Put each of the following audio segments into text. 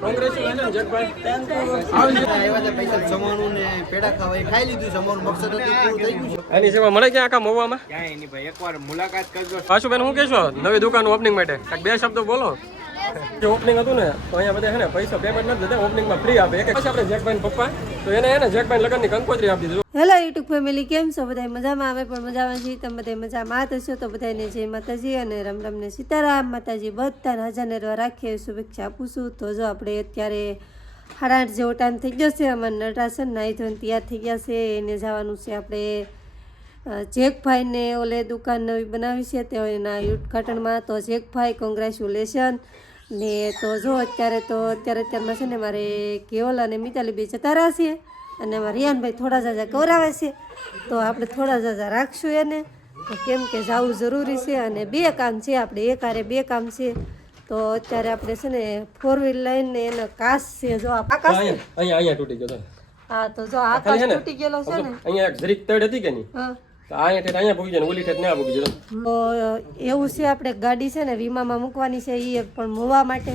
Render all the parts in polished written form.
Congratulation જગભાઈ. પૈસા જમવાનું ને પેડા ખાવા ખાઈ લીધું. જમવાનું મકસદ હતું પૂરું થઈ ગયું છે. એની સેવા મળે ક્યાં આખા મહુવામાં? ક્યાંય નહીં ભાઈ, એકવાર મુલાકાત કરજો. પાછું બેન શું કહેશો નવી દુકાન ઓપનિંગ માટે? બે શબ્દો બોલો. જે ઓપનિંગ હતું ને તો અહીંયા બધા હે ને પૈસા પેમેન્ટ નથી દેતા, ઓપનિંગમાં ફ્રી આપે. એક આપણે જેકભાઈ પપ્પા તો એને હે ને જેકભાઈ લગનની કંકોત્રી આપી દીધું. હેલો યુટ્યુબ ફેમિલી, કેમ છો બધા? મજામાં? આવે પણ મજામાં છીએ. તમે બધા મજામાં થશો તો બધાને જય માતાજી અને રામ રામ ને સીતારામ. માતાજી બધાને હાજર નરવા રાખીએ શુભેચ્છા આપું છું. તો જો આપણે અત્યારે 8:30 જેવો ટાઈમ થઈ ગયો છે. અમારે નટરાસન નાહી ધોઈને તૈયાર થઈ ગયા છે. એને જવાનું છે આપણે જેકભાઈને ઓલે દુકાન નવી બનાવી છે તે એના ઉદ્ઘાટનમાં. તો જેકભાઈ કોંગ્રેચ્યુલેશન. ને તો જો અત્યારમાં છે ને મારે કેવલ અને મિતાલી બે જતા રહેશે અને અમારા રિયાનભાઈ થોડા જાજા કવરાવે છે. તો આપણે થોડા જાજા રાખશું એને, કેમ કે જવું જરૂરી છે અને બે કામ છે આપણે, એક હારે બે કામ છે. તો અત્યારે આપણે છે ને 4 વ્હીલ લઈને એનો કાચ છે. જો આકાશ અહીંયા તૂટી ગયો. હા, તો જો આકાશ તૂટી ગયેલો છે ને, અહીંયા એક જરીક તડ હતી કે નહીં? હા, તો અહીંયા પૂગી જાય ને ઓલી ઠેઠ ના પૂગી જાય. તો એવું છે આપણે ગાડી છે ને વીમામાં મૂકવાની છે એ પણ મોવા માટે.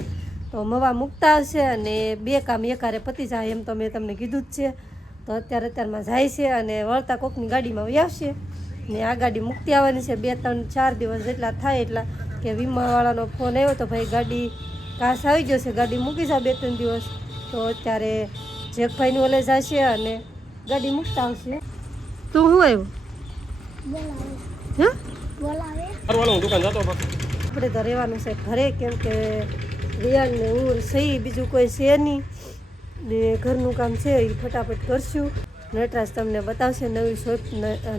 તો મોવા મૂકતા આવશે અને બે કામ એકારે પતી જાય એમ તો મેં તમને કીધું જ છે. તો અત્યારમાં જાય છે અને વળતા કોકની ગાડીમાં વહી આવશે ને આ ગાડી મૂકતી આવવાની છે. 2, 3, 4 દિવસ જેટલા થાય એટલા કે વીમાવાળાનો ફોન આવ્યો તો ભાઈ ગાડી કાસ આવી જશે, ગાડી મૂકી જાય 2, 3 દિવસ. તો અત્યારે જેકભાઈની ઓલે જશે અને ગાડી મૂકતા આવશે. તું શું આવ્યું? આપણે તો રહેવાનું છે ઘરે, કેમ કે રિયાન ને હું સહી બીજું કોઈ છે નહીં ને ઘરનું કામ છે એ ફટાફટ કરશું. નટરાજ તમને બતાવશે નવી શોપ,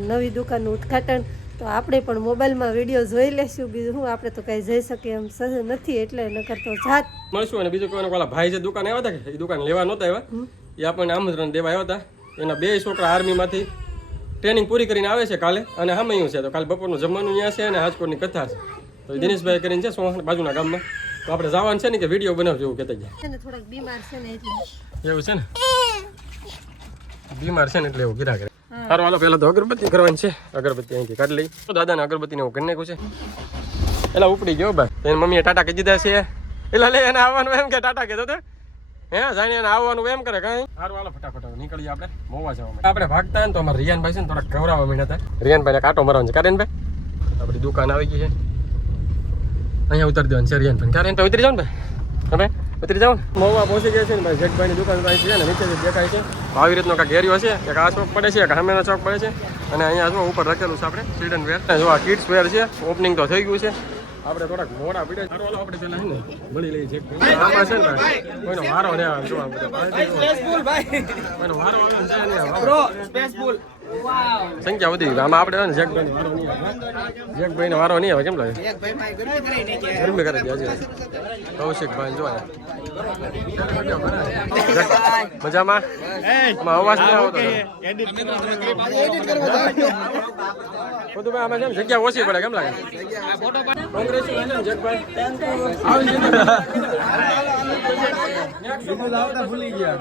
નવી દુકાનનું ઉદ્ઘાટન. તો આપણે પણ મોબાઈલમાં વિડીયો જોઈ લેશું. બીજું શું, આપણે તો કાંઈ જઈ શકીએ એમ સહજ નથી એટલે નકર તો જાત મળશું. અને બીજું કોઈ ઓલા ભાઈ જે દુકાન આવ્યા હતા કે એ દુકાન લેવા નહોતા આવ્યા, એ આપણને આમંત્રણ દેવા આવ્યા હતા. એના 2 છોકરા આર્મીમાંથી ટ્રેનિંગ પૂરી કરીને આવે છે કાલે, અને હામયું છે. તો કાલે બપોરનું જમવાનું ત્યાં છે અને હાજકોટની કથા છે. તો દિનેશભાઈ કરીને છે સોહાણ બાજુના ગામમાં. તો આપણે જવાનું છે ને કે વિડીયો બનાવજો એવું કહેતા ગયા. થોડાક બીમાર છે ને એટલે એવું છે ને, બીમાર છે ને એટલે એવું કીધા કરે. સારું, હાલો પહેલાં તો અગરબત્તી કરવાની છે. અગરબત્તી અહીંથી કાઢી લઈ. તો દાદાને અગરબત્તીને એવું કરી નાખ્યું છે. એટલે ઉપડી ગયો ભાઈ. એની મમ્મીએ ટાટા કહી દીધા છે. એટલે લે એને આવવાનું એમ કે ટાટા કહેતો તો હે જાણે એને આવવાનું એમ કરે કઈ. સારું, હાલો ફટાફટ નીકળીએ આપણે મોવા જવા માટે. આપણે ભાગતા ને તો અમારા રિયાનભાઈ છે ને થોડા ગવરાવા માંડ્યા હતા. રિયાનભાઈને કાંટો મારવાનો છે. કારેનભાઈ આપણી દુકાન આવી ગઈ છે, અહીંયા ઉતરી દેવાનું છે રિયાનભાઈ. કારેનભાઈ ઉતરી જાવ ને ભાઈ, હવે ઉતરી જાવ ને. મોવા પહોંચી ગયા છે ને ભાઈ. જેકભાઈની દુકાન છે ને નીચે દેખાય છે. આવી રીતનો કાંઈક એરિયો છે. એક આ ચોક પડે છે, એક સામેનો ચોક પડે છે અને અહીંયા જો ઉપર લખેલું છે આપણે ચિલ્ડ્રન વેર. જો આ કિડ્સ વેર છે. ઓપનિંગ તો થઈ ગયું છે. આપણે થોડાક મોડા પીડે. સારું, હાલો આપણે પેલા છે ને મળી લઈએ છે. આમાં છે ને ભાઈ કોઈનો વારો ને આવે જો સ્પેસફુલ ભાઈ, કોઈનો વારો આવે ને બ્રો સ્પેસફુલ. સંખ્યા વધી ગઈ આમાં. આપણે જેકભાઈ વારો નહીં આવે. જેકભાઈને વારો નહીં આવે. કેમ લાગે? ગરમી કરે છે આજે કૌશિકભાઈ જો મજામાં. અવાજ નહીં આવતો બધું ભાઈ. આમાં કેમ જગ્યા ઓછી પડે? કેમ લાગે? કોંગ્રેચ્યુલેશન જેકભાઈ. ભૂલી ગયા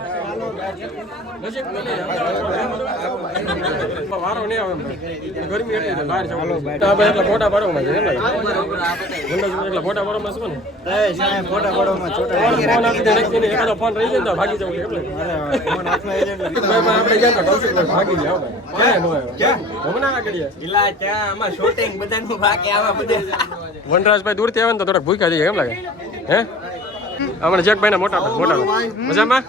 વારો નહીં આવે ગરમી એટલી બહાર જવાનું. એટલે ફોટા પાડવામાં છે. કેમ લાગે? એટલે ફોટા પાડવામાં શું ને એકાદો ફોન રહી જાય તો ભાગી જવું. એટલે આપણે ગયા કૌશિકભાઈ ભાગી ગયા વનરાજભાઈ દૂરથી આવે ને તો થોડાક ભૂખ્યા થઈ જાય. કેમ લાગે? હે હમણાં જેકભાઈ મોટા મજામાં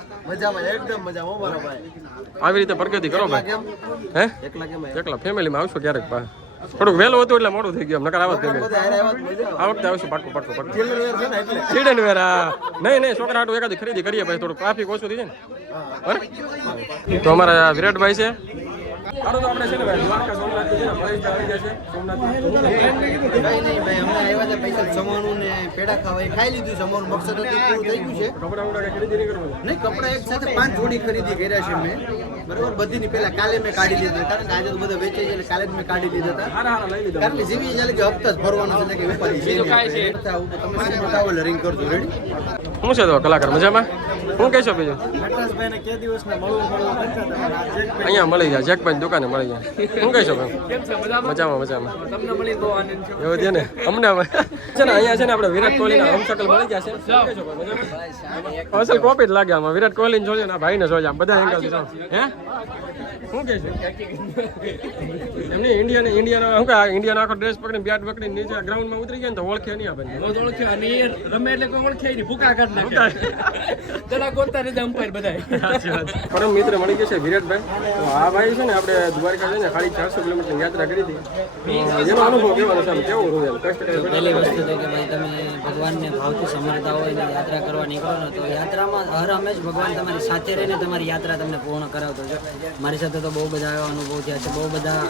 એકદમ મજામાં મારા ભાઈ. આવી રીતે પ્રગતિ કરો ભાઈ. હે એકલા ફેમિલીમાં આવશો ક્યારેક? થોડુંક વહેલું હતું એટલે મોડું થઈ ગયું. નકર આવત ફેમિલી આ વખતે આવશું પાટું. ચિલ્ડ્રન વેર નહીં છોકરા હાટું એકાદી ખરીદી કરીએ ભાઈ. થોડું ટ્રાફિક ઓછું થઈ જાય ને. તો અમારા વિરાટભાઈ છે. સારું, તો આપણે છે ને ભાઈ દ્વારકા સોમનાથ છે ને પરેશભાઈ આવી ગયા છે. સોમનાથ નહીં ભાઈ, હમણાં આવ્યા હતા. પૈસા જમવાનું ને પેડા ખાવા ખાઈ લીધું. જમવાનું મકસદ હતું પૂરું થઈ ગયું છે. કપડા ખરીદી નહીં કરવાનું નહીં, કપડા એક સાથે 5 જોડી ખરીદી કર્યા છે મેં. બરોબર, બધીની પહેલા કાલે મેં કાઢી લીધા. કારણ કે આજે તો બધા વેચાઈ જાય એટલે કાલે જ મેં કાઢી લીધા હતા. લઈ લીધા. કારણ કે જેવી ચાલે કે હપ્તા જ ભરવાનો છે કે વેપારી છે. તમે રિંગ કરજો. રેડી? શું છે તો કલાકાર મજામાં? શું કહેશો બીજું નટરાજભાઈને કે દિવસના મળવું કરતા હતા અહીંયા મળી જાય જેકભાઈ દુકાને મળી જાય શું કહેશો ભાઈ મજામાં મજામાં તમને મળી બહુ આનંદ છે એવું છે ને અમને છે ને અહીંયા છે ને આપણે વિરાટ કોહલીના હોમસર્કલ મળી ગયા છે શું કહેશો ભાઈ મજામાં અસલ કોપી જ લાગે આમાં વિરાટ કોહલીને જોઈએ ને ભાઈને જોઈએ આમ બધા એંગલથી જો હે શું કહે છે એમની ઇન્ડિયાનો શું કે ઇન્ડિયાનો આખો ડ્રેસ પકડીને બેટ પકડીને નીચે ગ્રાઉન્ડમાં ઉતરી ગયા ને તો ઓળખે નહીં આપણે ઓળખે અને એ રમે એટલે કોઈ ઓળખે નહીં ભૂકા કરી નાખે જરા ગોતા ને અમ્પાયર બધાય સાચી વાત પરમ મિત્ર મળી ગયા છે વિરાટભાઈ તો આ ભાઈ છે ને આપણે દ્વારકા જઈને ખાલી 400 કિલોમીટરની યાત્રા કરી હતી એનો અનુભવ કેવાનો છે કેવું રહ્યું એમ કષ્ટ પહેલી વસ્તુ તો કે ભાઈ તમે ભગવાનને ભાવથી સમજતા હોય ને યાત્રા કરવા નીકળો ને તો યાત્રામાં હર હંમેશ ભગવાન તમારી સાથે રહીને તમારી યાત્રા તમને પૂર્ણ કરાવતો છે મારી સાથે તો બહુ બધા એવા અનુભવ થયા છે બહુ બધા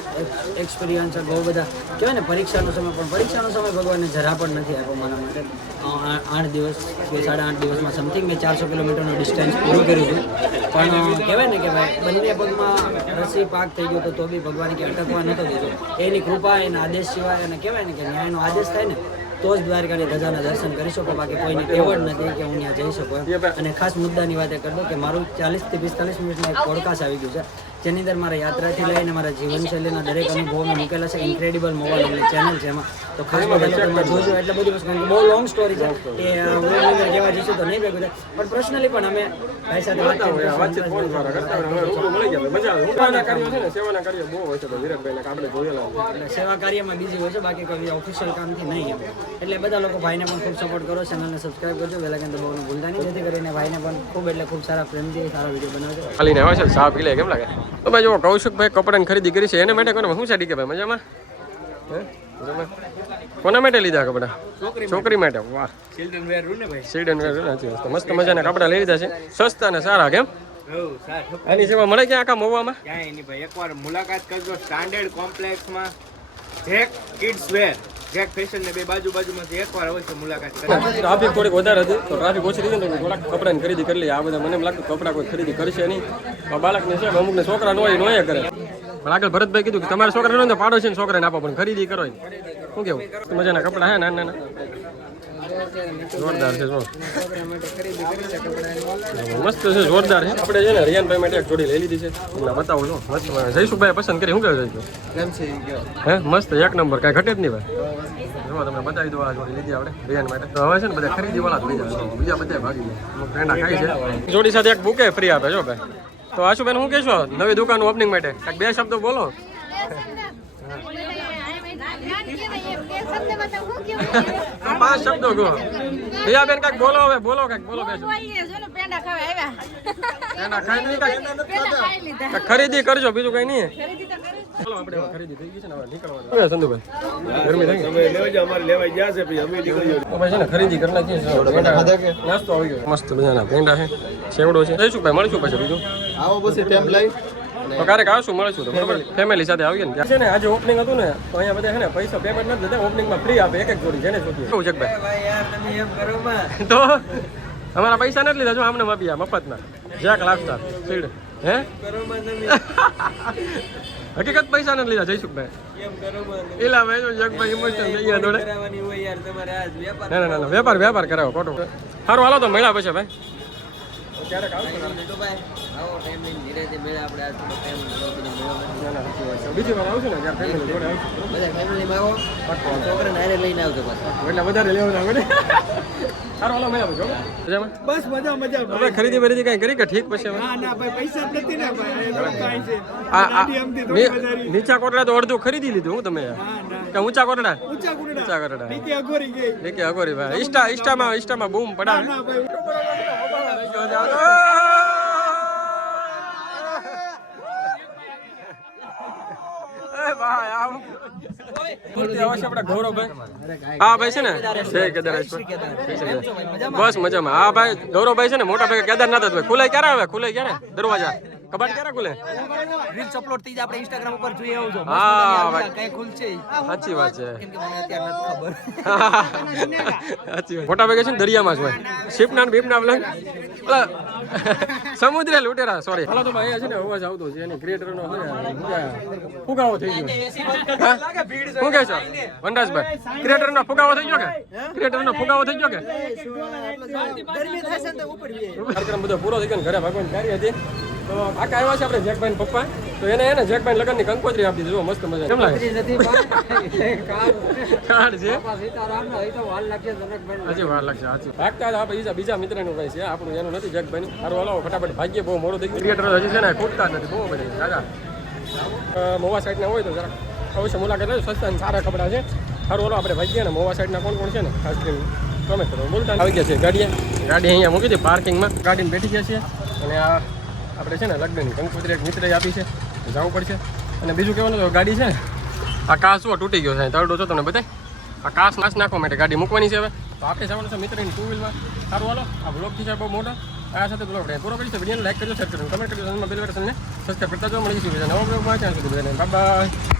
એક્સપિરિયન્સ છે બહુ બધા કહેવાય ને પરીક્ષાનો સમય પણ પરીક્ષાનો સમય ભગવાનને જરા પણ નથી આપ્યો મારા માટે 8 દિવસ કે 8.5 દિવસમાં સમથિંગ મેં 400 કિલોમીટરનું ડિસ્ટન્સ પૂરું કર્યું હતું પણ કહેવાય ને કે ભાઈ બંને પગમાં રસી પાક થઈ ગયો તો બી ભગવાને કે અટકવા નહોતો દીધો એની કૃપા એના આદેશ સિવાય અને કહેવાય ને કે ન્યાયનો આદેશ થાય ને તો જ દ્વારકાની ધજાના દર્શન કરી શકો બાકી કોઈની ટેવડ નથી કે હું ત્યાં જઈ શકું અને ખાસ મુદ્દાની વાત એ કરી દઉં કે મારું 40 થી 45 મિનિટમાં એક પોડકાસ્ટ આવી ગયું છે જેની અંદર મારા યાત્રાથી લઈને મારા જીવનશૈલીના દરેક અનુભવો મેં મૂકેલા છે ઇન્ક્રેડિબલ મોબાઈલ એટલે ચેનલ છે એમાં તો ખાસ બધા લોકો એમાં જોજો એટલે બધી વસ્તુ કારણ કે બહુ લોંગ સ્ટોરી છે કે હું અંદર કહેવા જઈશું તો નહીં ભેગું થાય પણ પર્સનલી પણ અમે ભાઈ સાથે વાતચીત ફોન દ્વારા કરતા હોય હવે રૂબરૂ મળી ગયા મજા આવે સેવાના કાર્યો છે ને સેવાના કાર્યો બહુ હોય છે તો વિરાટભાઈને આપણે જોયેલા એટલે સેવા કાર્યમાં બીજી હોય છે બાકી કોઈ ઓફિશિયલ કામથી નહીં એમ એટલે બધા લોકો ભાઈને પણ ખૂબ સપોર્ટ કરો ચેનલને સબસ્ક્રાઈબ કરજો વહેલા કે બહુ ભૂલતા નહીં જેથી કરીને ભાઈને પણ ખૂબ એટલે ખૂબ સારા ફ્રેન્ડથી સારા વિડીયો બનાવજો ખાલીને આવે છે ચા પી લે કેમ લાગે તો ભાઈ જો કૌશિકભાઈ કપડાની ખરીદી કરી છે એને માટે કોને શું છે ડીકે ભાઈ મજામાં હે મજામાં કોના માટે લીધા કપડા છોકરી માટે વાહ ચિલ્ડ્રન વેર રૂ ને ભાઈ ચિલ્ડ્રન વેર મસ્ત મજાના કપડા લઈ લીધા છે સસ્તા ને સારા કેમ હો સાર આની સેવા મળે ક્યાં આખા મોવામાં ક્યાંય નહીં ભાઈ એકવાર મુલાકાત કરજો સ્ટાન્ડર્ડ કોમ્પ્લેક્સમાં Jack kids wear Jack fashion ને બે બાજુમાંથી એકવાર અવશ્ય મુલાકાત કરજો ટ્રાફિક થોડીક વધારે હતી તો ટ્રાફિક ઓછી રહી ને તો થોડાક કપડાની ખરીદી કરી લઈએ આ બધા મને એમ લાગતું કપડા કોઈ ખરીદી કરશે નહીં બાળકને છે અમુકને છોકરા નો હોય કરે પણ આગળ ભરતભાઈ કીધું કે તમારા છોકરા નો પાડો છે ને છોકરાને આપો પણ ખરીદી કરો શું કેવું મજાના કપડા હે નાના જોરદાર છે જો મસ્ત છે જોરદાર છે આપણે છે ને રિયાનભાઈ માટે એક જોડી લઈ લીધી છે તમને બતાવું છું મસ્ત જયસુભાઈ પસંદ કરી શું કહે હે મસ્ત એક નંબર કાંઈ ઘટે જ નહીં ભાઈ જો તમને બતાવી દો આ જોડી લીધી આપણે રિયાન માટે તો હવે છે ને બધા ખરીદી વાળા થઈ જાય બીજા બધા ભાગી જાય ફ્રેન્ડા ખાઈ છે જોડી સાથે એક બુકે ફ્રી આપે જો ભાઈ તો આશુભાઈ શું કહેશો નવી દુકાન ઓપનિંગ માટે કાંઈક બે શબ્દો બોલો 5 શબ્દો કહો રિયા બેન કાંઈક બોલો હવે બોલો કાંઈક બોલો બેસો પેંડા ખાઈ નહીં કાંઈક ખરીદી કરજો બીજું કઈ નહીં બોલો આપણે ખરીદી થઈ ગઈ છે ને હવે નીકળવાનું હવે સંધુભાઈ ગરમી થઈ ગઈ લેવા અમારે લેવા ગયા છે પછી અમે નીકળ્યો તો ભાઈ છે ને ખરીદી કરી નાખીએ નાસ્તો આવી ગયો મસ્ત મજાના પેંડા છે સેવડો છે જઈશું ભાઈ મળીશું પછી બીજું આવો પછી ટાઈમ લઈ તો ક્યારેક આવશું મળીશું તો બરાબર ફેમિલી સાથે આવીએ ને ત્યાં છે ને આજે ઓપનિંગ હતું ને તો અહીંયા બધા છે ને પૈસા પેમેન્ટ નથી દેતા ઓપનિંગમાં ફ્રી આપે એક જોડી જેને શોધીએ કેવું છે ભાઈ તો અમારા પૈસા નથી લીધા જો આમને માપીયા મફતના જેક લાગતા સીડ હે હકીકત પૈસા નથી લીધા જયસુખભાઈ એલા ભાઈ જો જગભાઈ ઇમોશનલ થઈ ગયા દોડે ના વેપાર કરાવો ખોટું સારું હાલો તો મળ્યા પછી ભાઈ ક્યારેક આવશું બીજી વાર આવશું ને ત્યારે ફેમિલી જોડે આવશું એટલે વધારે લેવા આવે સારું હાલો મળ્યા પછી બસ મજા હવે ખરીદી બરીદી કઈ કરી કે ઠીક પછી હવે ના ભાઈ પૈસા જ નથી ને ભાઈ કાઈ છે નીચા કોટડા તો અડધું ખરીદી લીધું હું તમે કે ઊંચા કોટડા ઊંચા ઊંચા કોટડા નીચે અઘોરી ગઈ નીચે અઘોરી ભાઈ ઇન્સ્ટામાં બૂમ પડાવે ના ભાઈ હા ભાઈ છે ને બસ મજામાં હા ભાઈ ગૌરવભાઈ છે ને મોટા ભાઈ કેદારનાથ ખુલાય ક્યારે આવે ખુલાય ક્યારે દરવાજા કબાટ ક્યારે ખુલે રીલ્સ અપલોડ થઈ જાય આપણે ઇન્સ્ટાગ્રામ ઉપર જોઈએ આવજો હા ભાઈ કઈ ખુલશે સાચી વાત છે કેમ કે મને અત્યારે નથી ખબર સાચી વાત મોટા ભાગે છે ને દરિયામાં જ હોય શિપના બીપના પેલા સમુદ્ર લૂંટેરા સોરી હાલો તો ભાઈ અહીંયા છે ને અવાજ આવતો છે એની ક્રિએટરનો છે ને ફુગાવો થઈ ગયો શું કહે છો વનરાજભાઈ ક્રિએટરનો ફુગાવો થઈ ગયો કે ક્રિએટરનો ફુગાવો થઈ ગયો કે કાર્યક્રમ બધો પૂરો થઈ ગયો ને ઘરે ભગવાન કાર્ય હતી તો કાકા આવ્યા છે આપણે જેકભાઈ પપ્પા તો એને જેકભાઈ લગનની કંકોત્રી આપી દીધી મસ્ત મજા કેમ લાગે કાર્ડ છે હજી વાર લાગશે સાચી ભાગતા આપણે બીજા મિત્રનું ભાઈ છે આપણું એનું નથી જેકભાઈ સારું હાલો ફટાફટ ભાગ્ય બહુ મોડું થઈ ગયું ક્રિએટર હજી છે ને ખૂટતા જ નથી બહુ બધા દાદા મોવા સાઈડના હોય તો જરા અવશ્ય મુલાકાત લેજો સસ્તા અને સારા કપડાં છે સારું હાલો આપણે ભાગ્ય ને મોવા સાઈડના કોણ કોણ છે ને ખાસ કરીને તમે કરો બોલતા આવી ગયા છે ગાડી અહીંયા મૂકી હતી પાર્કિંગમાં ગાડીને બેઠી ગયા છીએ અને આ આપણે છે ને લગ્નની કંકોત્રી એક મિત્રએ આપી છે જવું પડશે અને બીજું કહેવાનું તો ગાડી છે ને આ કાચ શું તૂટી ગયો છે તરડો છો તમને બધાય આ કાચ નાશ નાખવા માટે ગાડી મૂકવાની છે હવે તો આપણે જવાનું છે મિત્રની ટુ વ્હીલમાં સારું હાલો આ બ્લોગથી છે બહુ મોટો આ સાથે બ્લોગ પૂરો કરી છે વિડીયોને લાઈક કરજો શેર કરજો કમેન્ટ કરજો બેલ બટનને સબસ્ક્રાઈબ કરતા જો મળી જશે નવા બ્લોગમાં ત્યાં સુધી બધાને બાય બાય